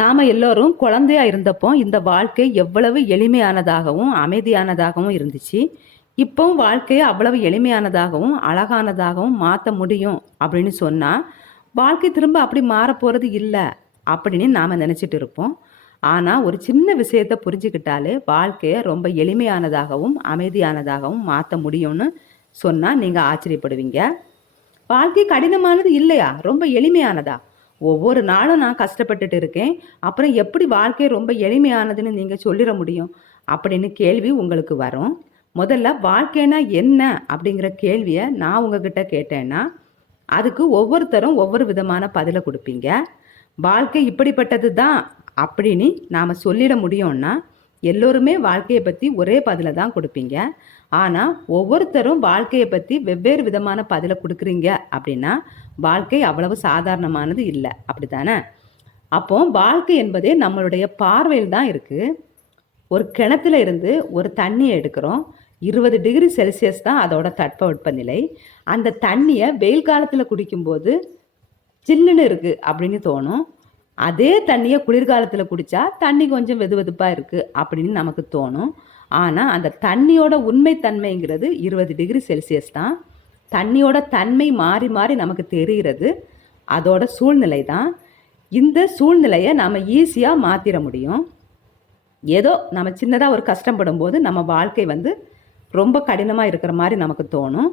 நாம எல்லோரும் குழந்தையா இருந்தப்போ இந்த வாழ்க்கை எவ்வளவு எளிமையானதாகவும் அமைதியானதாகவும் இருந்துச்சு. இப்போவும் வாழ்க்கையை அவ்வளவு எளிமையானதாகவும் அழகானதாகவும் மாற்ற முடியும் அப்படின்னு சொன்னால் வாழ்க்கை திரும்ப அப்படி மாறப்போகிறது இல்லை அப்படின்னு நாம் நினச்சிட்டு இருப்போம். ஆனால் ஒரு சின்ன விஷயத்தை புரிஞ்சுக்கிட்டாலே வாழ்க்கையை ரொம்ப எளிமையானதாகவும் அமைதியானதாகவும் மாற்ற முடியும்னு சொன்னால் நீங்கள் ஆச்சரியப்படுவீங்க. வாழ்க்கை கடினமானது இல்லையா? ரொம்ப எளிமையானதா? ஒவ்வொரு நாளும் நான் கஷ்டப்பட்டுட்டு இருக்கேன். அப்புறம் எப்படி வாழ்க்கை ரொம்ப எளிமையானதுன்னு நீங்கள் சொல்லிட முடியும்? அப்படின்னு கேள்வி உங்களுக்கு வரும். முதல்ல வாழ்க்கைனா என்ன? அப்படிங்கிற கேள்வியை நான் உங்ககிட்ட கேட்டேன்னா அதுக்கு ஒவ்வொருத்தரும் ஒவ்வொரு விதமான பதிலை கொடுப்பீங்க. வாழ்க்கை இப்படிப்பட்டது தான் அப்படின்னு நாம் சொல்லிட முடியும்னா எல்லோருமே வாழ்க்கையை பற்றி ஒரே பதிலை தான் கொடுப்பீங்க. ஆனால் ஒவ்வொருத்தரும் வாழ்க்கையை பற்றி வெவ்வேறு விதமான பதிலை கொடுக்குறீங்க அப்படின்னா வாழ்க்கை அவ்வளவு சாதாரணமானது இல்லை. அப்படி தானே அப்போ வாழ்க்கை என்பதே நம்மளுடைய பார்வையில் தான் இருக்குது ஒரு கிணத்துல இருந்து ஒரு தண்ணியை எடுக்கிறோம். இருபது டிகிரி செல்சியஸ் தான் அதோட தட்பவெப்பநிலை அந்த தண்ணியை வெயில் காலத்தில் குடிக்கும்போது சில்லுன்னு இருக்குது அப்படின்னு தோணும். அதே தண்ணியை குளிர்காலத்தில் குடித்தா தண்ணி கொஞ்சம் வெது வெதுப்பாக இருக்குது அப்படின்னு நமக்கு தோணும். ஆனால் அந்த தண்ணியோட உண்மைத்தன்மைங்கிறது இருபது டிகிரி செல்சியஸ் தான். தண்ணியோட தன்மை மாறி மாறி நமக்கு தெரிகிறது. அதோட சூழ்நிலை தான். இந்த சூழ்நிலையை நாம் ஈஸியாக மாற்றிட முடியும். ஏதோ நம்ம சின்னதாக ஒரு கஷ்டப்படும் போது நம்ம வாழ்க்கை வந்து ரொம்ப கடினமாக இருக்கிற மாதிரி நமக்கு தோணும்.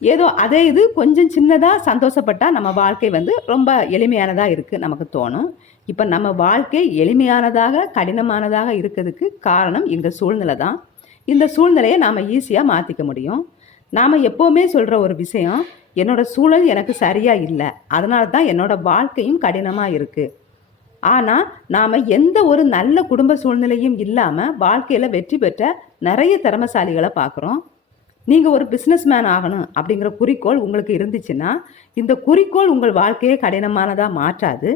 ஏதோ அதே இது கொஞ்சம் சின்னதாக சந்தோஷப்பட்டால் நம்ம வாழ்க்கை வந்து ரொம்ப எளிமையானதாக இருக்குது நமக்கு தோணும். இப்போ நம்ம வாழ்க்கை எளிமையானதாக கடினமானதாக இருக்கிறதுக்கு காரணம் எங்கள் சூழ்நிலை தான். இந்த சூழ்நிலையை நாம் ஈஸியாக மாற்றிக்க முடியும். நாம் எப்போவுமே சொல்கிற ஒரு விஷயம் என்னோட சூழல் எனக்கு சரியாக இல்லை. அதனால தான் என்னோடய வாழ்க்கையும் கடினமாக இருக்குது ஆனால் நாம் எந்த ஒரு நல்ல குடும்ப சூழ்நிலையும் இல்லாமல் வாழ்க்கையில் வெற்றி பெற்ற நிறைய திறமசாலிகளை பார்க்குறோம் நீங்கள் ஒரு பிஸ்னஸ் மேன் ஆகணும் அப்படிங்கிற குறிக்கோள் உங்களுக்கு இருந்துச்சுன்னா இந்த குறிக்கோள் உங்கள் வாழ்க்கையை கடினமானதாக மாற்றாது.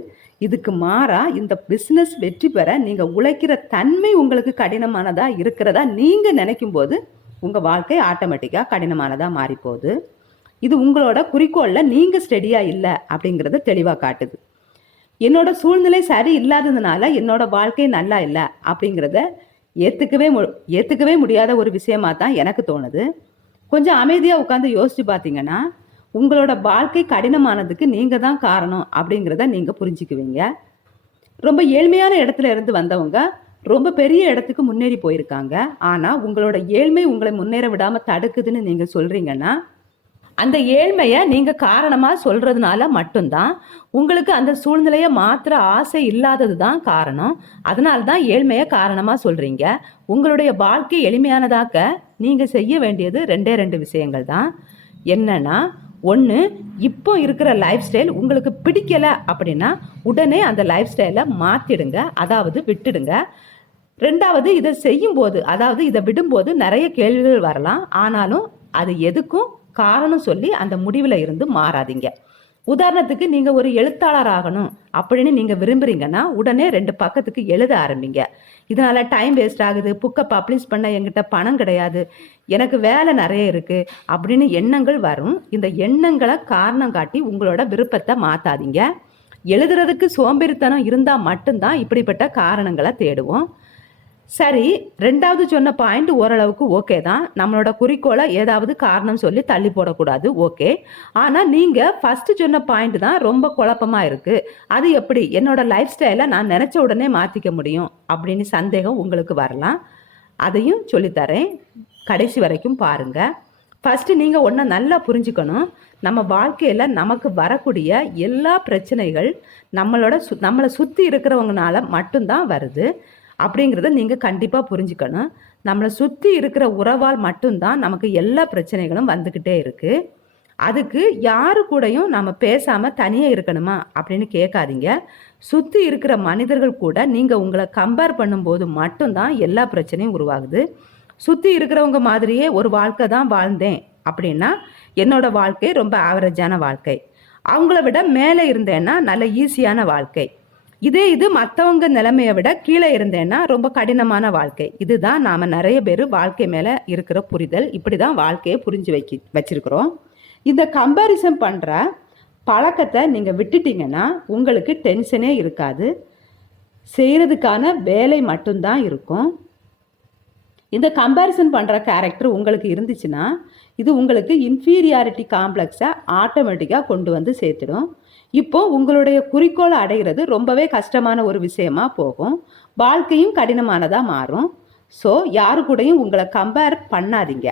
இதுக்கு மாறாக இந்த பிஸ்னஸ் வெற்றி பெற நீங்கள் உழைக்கிற தன்மை உங்களுக்கு கடினமானதாக இருக்கிறதா நீங்கள் நினைக்கும் போது உங்கள் வாழ்க்கை ஆட்டோமேட்டிக்காக கடினமானதாக மாறிப்போகுது. இது உங்களோட குறிக்கோளில் நீங்கள் ஸ்டெடியாக இல்லை அப்படிங்கிறத தெளிவாக காட்டுது. என்னோட சூழ்நிலை சரி இல்லாததுனால என்னோட வாழ்க்கை நல்லா இல்லை அப்படிங்கிறத ஏற்றுக்கவே மு ஏற்றுக்கவே முடியாத ஒரு விஷயமா தான் எனக்கு தோணுது. கொஞ்சம் அமைதியாக உட்காந்து யோசிச்சு பார்த்தீங்கன்னா உங்களோட வாழ்க்கை கடினமானதுக்கு நீங்கள் தான் காரணம் அப்படிங்கிறத நீங்கள் புரிஞ்சுக்குவீங்க. ரொம்ப ஏழ்மையான இடத்துல இருந்து வந்தவங்க ரொம்ப பெரிய இடத்துக்கு முன்னேறி போயிருக்காங்க. ஆனால் உங்களோட ஏழ்மை உங்களை முன்னேற விடாமல் தடுக்குதுன்னு நீங்கள் சொல்கிறீங்கன்னா அந்த ஏழ்மையை நீங்கள் காரணமாக சொல்கிறதுனால மட்டும்தான் உங்களுக்கு அந்த சூழ்நிலையை மாத்திர ஆசை இல்லாதது தான் காரணம். அதனால தான் ஏழ்மையை காரணமாக சொல்கிறீங்க உங்களுடைய வாழ்க்கை எளிமையானதாக்க நீங்கள் செய்ய வேண்டியது ரெண்டே ரெண்டு விஷயங்கள் தான். என்னன்னா ஒன்று இப்போ இருக்கிற லைஃப் ஸ்டைல் உங்களுக்கு பிடிக்கலை அப்படின்னா உடனே அந்த லைஃப் ஸ்டைலை மாற்றிடுங்க அதாவது விட்டுடுங்க. ரெண்டாவது இதை செய்யும்போது அதாவது இதை விடும்போது நிறைய கேள்விகள் வரலாம். ஆனாலும் அது எதுக்கும் காரணம் சொல்லி அந்த முடிவில் இருந்து மாறாதீங்க. உதாரணத்துக்கு நீங்கள் ஒரு எழுத்தாளர் ஆகணும் அப்படின்னு நீங்கள் விரும்புறீங்கன்னா உடனே ரெண்டு பக்கத்துக்கு எழுத ஆரம்பிங்க. இதனால டைம் வேஸ்ட் ஆகுது புக்கை பப்ளிஷ் பண்ண என்கிட்ட பணம் கிடையாது எனக்கு வேலை நிறைய இருக்குது அப்படின்னு எண்ணங்கள் வரும். இந்த எண்ணங்களை காரணம் காட்டி உங்களோட விருப்பத்தை மாற்றாதீங்க எழுதுறதுக்கு சோம்பேறித்தனம் இருந்தால் மட்டும்தான் இப்படிப்பட்ட காரணங்களை தேடுவோம். சரி ரெண்டாவது சொன்ன பாயிண்ட் ஓரளவுக்கு ஓகே தான். நம்மளோட குறிக்கோளை ஏதாவது காரணம் சொல்லி தள்ளி போடக்கூடாது ஓகே ஆனால் நீங்கள் ஃபஸ்ட்டு சொன்ன பாயிண்ட் தான் ரொம்ப குழப்பமாக இருக்குது அது எப்படி? என்னோட லைஃப் ஸ்டைலை நான் நினச்ச உடனே மாற்றிக்க முடியும் அப்படின்னு சந்தேகம் உங்களுக்கு வரலாம். அதையும் சொல்லித்தரேன். கடைசி வரைக்கும் பாருங்கள் ஃபஸ்ட்டு நீங்கள் ஒன்றை நல்லா புரிஞ்சுக்கணும். நம்ம வாழ்க்கையில் நமக்கு வரக்கூடிய எல்லா பிரச்சனைகள் நம்மளோட சு நம்மளை சுற்றி இருக்கிறவங்கனால மட்டும்தான் வருது. அப்படிங்கிறத நீங்கள் கண்டிப்பாக புரிஞ்சுக்கணும். நம்மளை சுற்றி இருக்கிற உறவால் மட்டும்தான் நமக்கு எல்லா பிரச்சனைகளும் வந்துக்கிட்டே இருக்குது அதுக்கு யாரு கூடயும் நம்ம பேசாமல் தனியாக இருக்கணுமா அப்படின்னு கேட்காதீங்க. சுற்றி இருக்கிற மனிதர்கள் கூட நீங்கள் உங்களை கம்பேர் பண்ணும்போது மட்டும்தான் எல்லா பிரச்சனையும் உருவாகுது. சுற்றி இருக்கிறவங்க மாதிரியே ஒரு வாழ்க்கை தான் வாழ்ந்தேன் அப்படின்னா என்னோட வாழ்க்கை ரொம்ப ஆவரேஜான வாழ்க்கை. அவங்கள விட மேலே இருந்தேன்னா நல்ல ஈஸியான வாழ்க்கை. இதே இது மற்றவங்க நிலைமையை விட கீழே இருந்தேன்னா ரொம்ப கடினமான வாழ்க்கை. இதுதான் நாம் நிறைய பேர் வாழ்க்கை மேலே இருக்கிற புரிதல். இப்படி தான் வாழ்க்கையை புரிஞ்சு வைக்கி வச்சிருக்கிறோம். இந்த கம்பேரிசன் பண்ணுற பழக்கத்தை நீங்கள் விட்டுட்டீங்கன்னா உங்களுக்கு டென்ஷனே இருக்காது. செய்கிறதுக்கான வேலை மட்டும்தான் இருக்கும். இந்த கம்பேரிசன் பண்ணுற கேரக்டர் உங்களுக்கு இருந்துச்சுன்னா இது உங்களுக்கு இன்ஃபீரியாரிட்டி காம்ப்ளெக்ஸை ஆட்டோமேட்டிக்காக கொண்டு வந்து சேர்த்துடும். இப்போ உங்களுடைய குறிக்கோளை அடைகிறது ரொம்பவே கஷ்டமான ஒரு விஷயமா போகும். வாழ்க்கையும் கடினமானதாக மாறும். ஸோ யாரு கூடயும் உங்களை கம்பேர் பண்ணாதீங்க.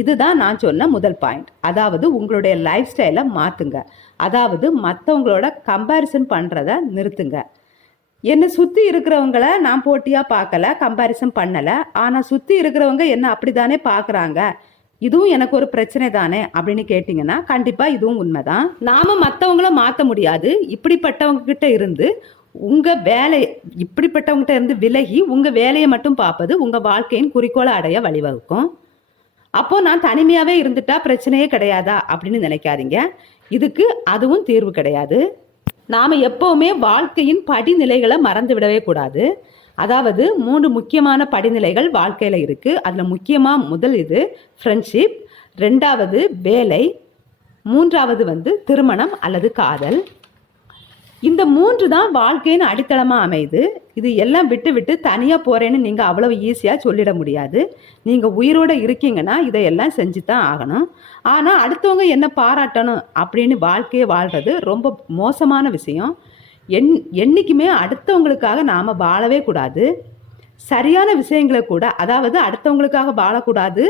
இதுதான் நான் சொன்ன முதல் பாயிண்ட் அதாவது உங்களுடைய லைஃப் ஸ்டைலை மாற்றுங்க அதாவது மற்றவங்களோட கம்பேரிசன் பண்ணுறத நிறுத்துங்க. என்னை சுற்றி இருக்கிறவங்கள நான் போட்டியாக பார்க்கல கம்பேரிசன் பண்ணலை. ஆனால் சுற்றி இருக்கிறவங்க என்ன அப்படிதானே பார்க்குறாங்க. இதுவும் எனக்கு ஒரு பிரச்சனை தானே அப்படின்னு கேட்டிங்கன்னா கண்டிப்பாக இதுவும் உண்மைதான். நாம் மற்றவங்கள மாற்ற முடியாது. இப்படிப்பட்டவங்க கிட்ட இருந்து உங்கள் வேலை இப்படிப்பட்டவங்ககிட்ட இருந்து விலகி உங்கள் வேலையை மட்டும் பார்ப்பது உங்கள் வாழ்க்கையின் குறிக்கோளை அடைய வழிவகுக்கும். அப்போ நான் தனிமையாகவே இருந்துட்டா பிரச்சனையே கிடையாதா அப்படின்னு நினைக்காதீங்க. இதுக்கு அதுவும் தீர்வு கிடையாது. நாம் எப்போவுமே வாழ்க்கையின் படிநிலைகளை மறந்து விடவே கூடாது. அதாவது மூன்று முக்கியமான படிநிலைகள் வாழ்க்கையில் இருக்குது அதில் முக்கியமாக முதல் இது ஃப்ரெண்ட்ஷிப் ரெண்டாவது வேலை மூன்றாவது வந்து திருமணம் அல்லது காதல். இந்த மூன்று தான் வாழ்க்கைன்னு அடித்தளமாக அமையுது. இது எல்லாம் விட்டு விட்டு தனியாக போகிறேன்னு நீங்கள் அவ்வளவு ஈஸியாக சொல்லிட முடியாது. நீங்கள் உயிரோடு இருக்கீங்கன்னா இதையெல்லாம் செஞ்சு தான் ஆகணும். ஆனால் அடுத்தவங்க என்ன பாராட்டணும் அப்படின்னு வாழ்க்கையை வாழ்கிறது ரொம்ப மோசமான விஷயம். என் என்றைக்குமே அடுத்தவங்களுக்காக நாம் வாழவே கூடாது. சரியான விஷயங்களை கூட அதாவது அடுத்தவங்களுக்காக வாழக்கூடாது.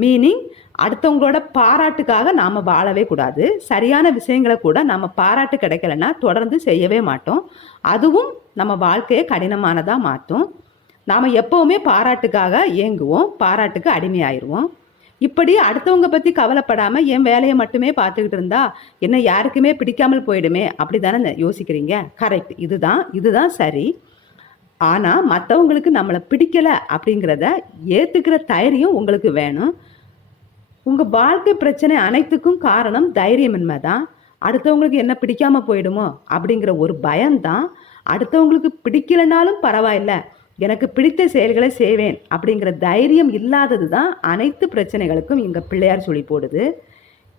மீனிங் அடுத்தவங்களோட பாராட்டுக்காக நாம் வாழவே கூடாது. சரியான விஷயங்களை கூட நம்ம பாராட்டு கிடைக்கலன்னா தொடர்ந்து செய்யவே மாட்டோம். அதுவும் நம்ம வாழ்க்கையை கடினமானதாக மாற்றும். நாம் எப்போவுமே பாராட்டுக்காக இயங்குவோம் பாராட்டுக்கு அடிமையாயிடுவோம் இப்படி அடுத்தவங்க பற்றி கவலைப்படாமல் என் வேலையை மட்டுமே பார்த்துக்கிட்டு இருந்தா என்ன யாருக்குமே பிடிக்காமல் போயிடுமே அப்படி தானே யோசிக்கிறீங்க? கரெக்ட் இதுதான் இதுதான் சரி. ஆனால் மற்றவங்களுக்கு நம்மளை பிடிக்கலை அப்படிங்கிறத ஏற்றுக்கிற தைரியம் உங்களுக்கு வேணும். உங்கள் வாழ்க்கை பிரச்சனை அனைத்துக்கும் காரணம் தைரியமின்மை தான். அடுத்தவங்களுக்கு என்ன பிடிக்காம போயிடுமோ அப்படிங்கிற ஒரு பயம்தான். அடுத்தவங்களுக்கு பிடிக்கலனாலும் பரவாயில்ல. எனக்கு பிடித்த செயல்களை செய்வேன் அப்படிங்கிற தைரியம் இல்லாதது தான் அனைத்து பிரச்சனைகளுக்கும் இங்கே பிள்ளையார் சொல்லி போடுது.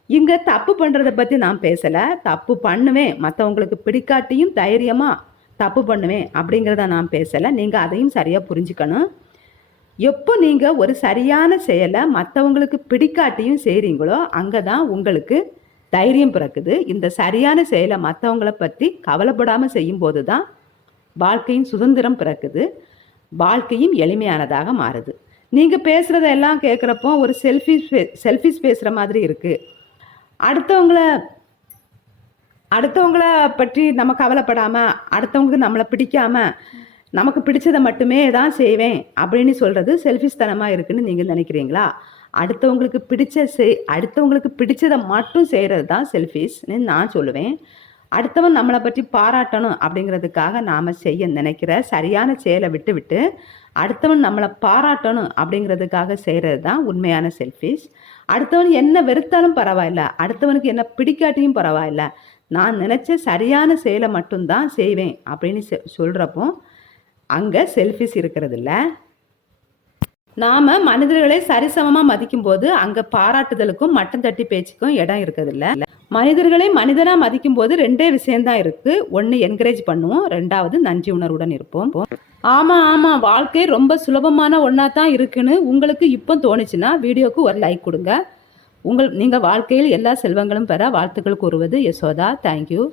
இங்கே தப்பு பண்ணுறதை பற்றி நான் பேசலை. தப்பு பண்ணுவேன். மற்றவங்களுக்கு பிடிக்காட்டியும் தைரியமாக தப்பு பண்ணுவேன் அப்படிங்கிறத நான் பேசலை. நீங்கள் அதையும் சரியாக புரிஞ்சுக்கணும். எப்போ நீங்கள் ஒரு சரியான செயலை மற்றவங்களுக்கு பிடிக்காட்டியும் செய்கிறீங்களோ அங்கே தான் உங்களுக்கு தைரியம் பிறக்குது. இந்த சரியான செயலை மற்றவங்கள பற்றி கவலைப்படாமல் செய்யும்போது தான் வாழ்க்கையின் சுதந்திரம் பிறக்குது. வாழ்க்கையும் எளிமையானதாக மாறுது. நீங்கள் பேசுகிறதெல்லாம் கேட்குறப்போ ஒரு செல்ஃபி செல்ஃபிஸ் பேசுகிற மாதிரி இருக்குது அடுத்தவங்கள அடுத்தவங்கள பற்றி நம்ம கவலைப்படாமல் அடுத்தவங்களுக்கு நம்மளை பிடிக்காமல் நமக்கு பிடிச்சதை மட்டுமே தான் செய்வேன் அப்படின்னு சொல்கிறது செல்ஃபிஸ்தனமாக இருக்குன்னு நீங்கள் நினைக்கிறீங்களா? அடுத்தவங்களுக்கு பிடிச்ச செய் அடுத்தவங்களுக்கு பிடிச்சதை மட்டும் செய்கிறது தான் செல்ஃபிஸ்ன்னு நான் சொல்லுவேன். அடுத்தவன் நம்மளை பற்றி பாராட்டணும் அப்படிங்கிறதுக்காக நாம் செய்ய நினைக்கிற சரியான செயலை விட்டு விட்டு அடுத்தவன் நம்மளை பாராட்டணும் அப்படிங்கிறதுக்காக செய்கிறது தான் உண்மையான செல்ஃபிஷ் அடுத்தவன் என்ன வெறுத்தாலும் பரவாயில்ல அடுத்தவனுக்கு என்ன பிடிக்காட்டியும் பரவாயில்ல. நான் நினச்ச சரியான செயலை மட்டும்தான் செய்வேன் அப்படின்னு சொல்கிறப்போ அங்கே செல்ஃபிஸ் இருக்கிறதில்ல. நாம் மனிதர்களை சரிசமமாக மதிக்கும்போது அங்கே பாராட்டுதலுக்கும் மட்டம் தட்டி பேச்சுக்கும் இடம் இருக்கிறதில்ல. மனிதர்களை மனிதனாக மதிக்கும்போது ரெண்டே விஷயம்தான் இருக்குது ஒன்று என்கரேஜ் பண்ணுவோம் ரெண்டாவது நன்றி உணர்வுடன் இருப்போம். ஆமாம் ஆமாம் வாழ்க்கை ரொம்ப சுலபமான ஒன்றா தான் இருக்குன்னு உங்களுக்கு இப்போ தோணுச்சுன்னா வீடியோக்கு ஒரு லைக் கொடுங்க. உங்கள் நீங்கள் வாழ்க்கையில் எல்லா செல்வங்களும் பெற வாழ்த்துக்கள் கூறுவது யசோதா. தேங்க்யூ